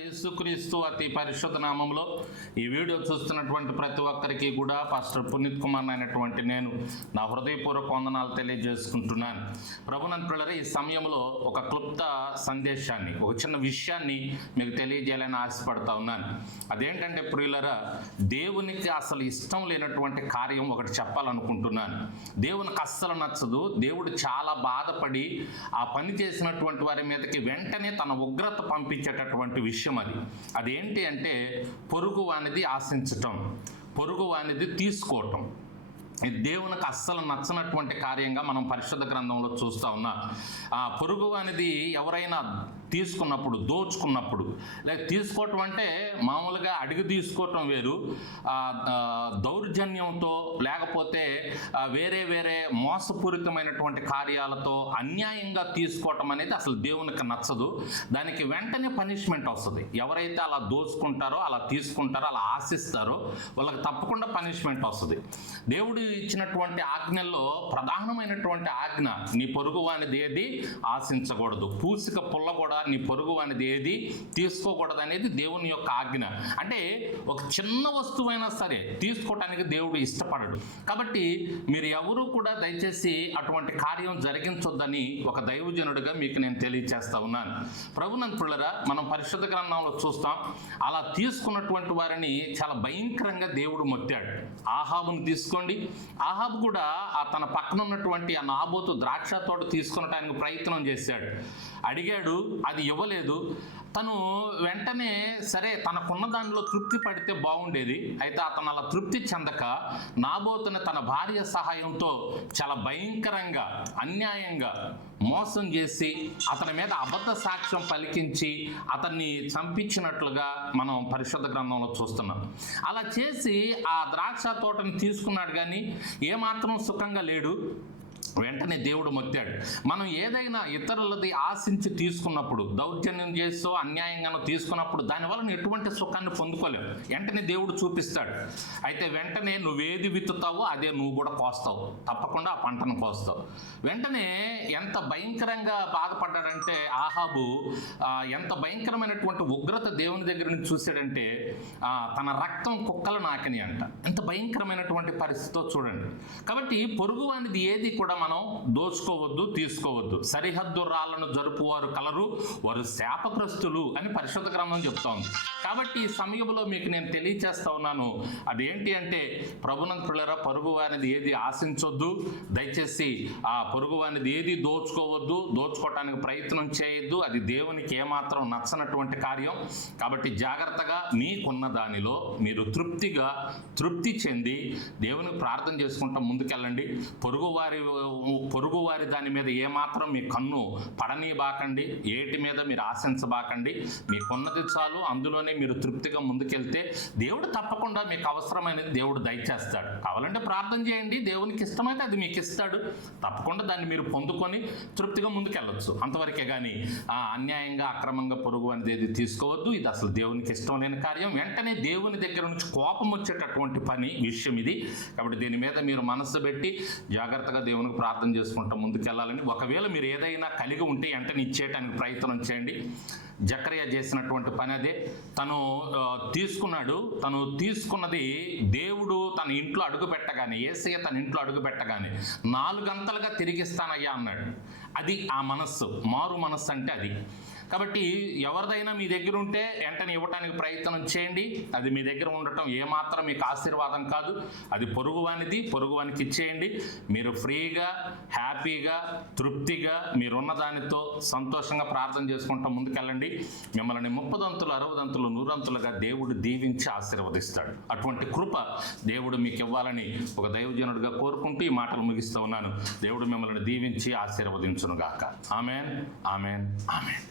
యేసుక్రీస్తు అతి పరిశుద్ధ నామంలో ఈ వీడియో చూస్తున్నటువంటి ప్రతి ఒక్కరికి కూడా పాస్టర్ పునీత్ కుమార్ అయినటువంటి నేను నా హృదయపూర్వక వందనాలు తెలియజేసుకుంటున్నాను. ప్రభునంతులరా, ఈ సమయంలో ఒక క్లుప్త సందేశాన్ని, ఒక చిన్న విషయాన్ని మీకు తెలియజేయాలని ఆశపడతా ఉన్నాను. అదేంటంటే ప్రియులరా, దేవునికి అసలు ఇష్టం లేనటువంటి కార్యం ఒకటి చెప్పాలనుకుంటున్నాను. దేవునికి అస్సలు నచ్చదు. దేవుడు చాలా బాధపడి ఆ పని చేసినటువంటి వారి మీదకి వెంటనే తన ఉగ్రత పంపించేటటువంటి విషయం అదేంటి అంటే పొరుగు వానిది ఆశించటం, పొరుగు వానిది తీసుకోవటం. ఇది దేవునికి అస్సలు నచ్చనటువంటి కార్యంగా మనం పరిశుద్ధ గ్రంథంలో చూస్తూ ఉన్నాం. ఆ పొరుగు అనేది ఎవరైనా తీసుకున్నప్పుడు, దోచుకున్నప్పుడు, లేక తీసుకోవటం అంటే మామూలుగా అడిగి తీసుకోవటం వేరు, దౌర్జన్యంతో లేకపోతే వేరే వేరే మోసపూరితమైనటువంటి కార్యాలతో అన్యాయంగా తీసుకోవటం అనేది అసలు దేవునికి నచ్చదు. దానికి వెంటనే పనిష్మెంట్ వస్తుంది. ఎవరైతే అలా దోచుకుంటారో, అలా తీసుకుంటారో, అలా ఆశిస్తారో వాళ్ళకి తప్పకుండా పనిష్మెంట్ వస్తుంది. దేవుడు ఇచ్చినటువంటి ఆజ్ఞల్లో ప్రధానమైనటువంటి ఆజ్ఞ, నీ పొరుగు వానిది ఏది ఆశించకూడదు, పూసిక పుల్ల కూడా నీ పొరుగు వానిది ఏది తీసుకోకూడదు అనేది దేవుని యొక్క ఆజ్ఞ. అంటే ఒక చిన్న వస్తువైనా సరే తీసుకోవటానికి దేవుడు ఇష్టపడడు. కాబట్టి మీరు ఎవరు కూడా దయచేసి అటువంటి కార్యం జరిగించొద్దని ఒక దైవజనుడిగా మీకు నేను తెలియజేస్తా ఉన్నాను. ప్రభునంతులరా, మనం పరిశుద్ధ గ్రంథంలో చూస్తాం, అలా తీసుకున్నటువంటి వారిని చాలా భయంకరంగా దేవుడు మొత్తాడు. ఆహాబును తీసుకోండి. ఆహాబు కూడా తన పక్కన ఉన్నటువంటి ఆ నాబోతు ద్రాక్ష తోట తీసుకునటానికి ప్రయత్నం చేశాడు. అడిగాడు, అది ఇవ్వలేదు. తను వెంటనే సరే తనకున్న దానిలో తృప్తి పడితే బాగుండేది. అయితే అతను అలా తృప్తి చెందక నాబోతుని తన భార్య సహాయంతో చాలా భయంకరంగా అన్యాయంగా మోసం చేసి అతని మీద అబద్ధ సాక్ష్యం పలికించి అతన్ని చంపించినట్లుగా మనం పరిశుద్ధ గ్రంథంలో చూస్తున్నాం. అలా చేసి ఆ ద్రాక్ష తోటని తీసుకున్నాడు, కానీ ఏమాత్రం సుఖంగా లేడు. వెంటనే దేవుడు మొత్తాడు. మనం ఏదైనా ఇతరులది ఆశించి తీసుకున్నప్పుడు, దౌర్జన్యం చేస్తూ అన్యాయంగానో తీసుకున్నప్పుడు దానివల్ల ఎటువంటి సుఖాన్ని పొందుకోలేవు. వెంటనే దేవుడు చూపిస్తాడు. అయితే వెంటనే నువ్వేది విత్తుతావో అదే నువ్వు కూడా కోస్తావు, తప్పకుండా ఆ పంటను కోస్తావు. వెంటనే ఎంత భయంకరంగా బాధపడ్డాడంటే ఆహాబు, ఎంత భయంకరమైనటువంటి ఉగ్రత దేవుని దగ్గర నుంచి చూశాడంటే తన రక్తం కుక్కలు నాకిని అంట. ఎంత భయంకరమైనటువంటి పరిస్థితితో చూడండి. కాబట్టి పొరుగు అనేది ఏది కూడా మనం దోచుకోవద్దు, తీసుకోవద్దు. సరిహద్దు రాళ్లను జరుపువారు కలరు, వారు శాపగ్రస్తులు అని పరిశుద్ధ గ్రంథం చెప్తా ఉంది. కాబట్టి ఈ సమయంలో మీకు నేను తెలియచేస్తా ఉన్నాను, అదేంటి అంటే ప్రభునంతులరా, పొరుగు వారిది ఏది ఆశించొద్దు. దయచేసి ఆ పొరుగు వారిది ఏది దోచుకోవద్దు, దోచుకోవటానికి ప్రయత్నం చేయొద్దు. అది దేవునికి ఏమాత్రం నచ్చనటువంటి కార్యం. కాబట్టి జాగ్రత్తగా మీకున్న దానిలో మీరు తృప్తి చెంది దేవునికి ప్రార్థన చేసుకుంటా ముందుకెళ్ళండి. పొరుగువారి దాని మీద ఏమాత్రం మీ కన్ను పడనీబాకండి, ఏటి మీద మీరు ఆశించబాకండి. మీకున్నది చాలు, అందులోనే మీరు తృప్తిగా ముందుకెళ్తే దేవుడు తప్పకుండా మీకు అవసరమైనది దేవుడు దయచేస్తాడు. కావాలంటే ప్రార్థన చేయండి, దేవునికి ఇష్టమైతే అది మీకు ఇస్తాడు. తప్పకుండా దాన్ని మీరు పొందుకొని తృప్తిగా ముందుకెళ్ళొచ్చు. అంతవరకే కానీ అన్యాయంగా అక్రమంగా పొరుగు అనేది తీసుకోవద్దు. ఇది అసలు దేవునికి ఇష్టం లేని కార్యం. వెంటనే దేవుని దగ్గర నుంచి కోపం వచ్చేటటువంటి విషయం ఇది. కాబట్టి దీని మీద మీరు మనసు పెట్టి జాగ్రత్తగా దేవునికి ప్రార్థన చేసుకుంటూ ముందుకెళ్ళాలని. ఒకవేళ మీరు ఏదైనా కలిగి ఉంటే వెంటనే ఇచ్చేయటానికి ప్రయత్నం చేయండి. జకర్యా చేసినటువంటి పని అదే. తను తీసుకున్నాడు. తను తీసుకున్నది దేవుడు తన ఇంట్లో అడుగు పెట్టగానే, యేసయ్య తన ఇంట్లో అడుగు పెట్టగానే 4 గంటలుగా తిరిగిస్తానయ్యా అన్నాడు. అది ఆ మనస్సు, మారు మనస్సు అంటే అది. కాబట్టి ఎవరిదైనా మీ దగ్గర ఉంటే వెంటనే ఇవ్వటానికి ప్రయత్నం చేయండి. అది మీ దగ్గర ఉండటం ఏమాత్రం మీకు ఆశీర్వాదం కాదు. అది పొరుగువానికి ఇచ్చేయండి. మీరు ఫ్రీగా, హ్యాపీగా, తృప్తిగా మీరున్న దానితో సంతోషంగా ప్రార్థన చేసుకుంటూ ముందుకెళ్ళండి. మిమ్మల్ని 30 దంతులు, 60 దంతులు, 100 దంతులుగా దేవుడు దీవించి ఆశీర్వదిస్తాడు. అటువంటి కృప దేవుడు మీకు ఇవ్వాలని ఒక దైవజనుడిగా కోరుకుంటూ ఈ మాటలు ముగిస్తూ ఉన్నాను. దేవుడు మిమ్మల్ని దీవించి ఆశీర్వదించునుగాక. Amen, amen, amen.